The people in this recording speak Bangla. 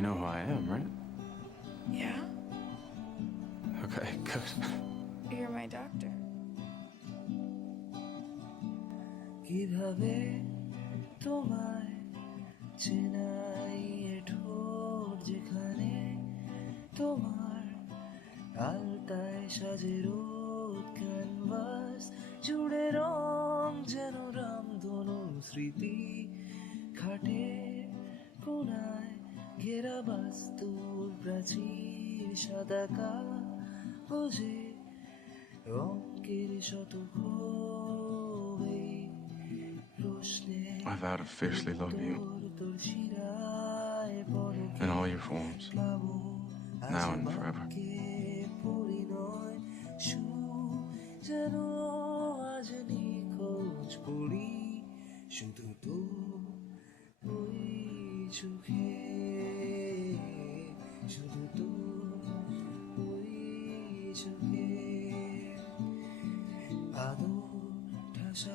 You know who I am, right? Yeah? Okay, good. You're my doctor. কিভাবে তোমায় চেনাই এ ঠোঁট যেখানে তোমার আলতায় সাজে রোদ ক্যানভাস জুড়ে রং যেন রামধনু স্মৃতি খাটে কোনায় ঘেরা বাস্তুর প্রাচীর সাদা কাগজে অঙ্কের শতক I vow to fiercely love you in all your forms, now and forever. যেন আজ নিখোঁজ পড়ি শুধু তো ওই চোখে শুধু তো ওই চোখে আদর ঠাসা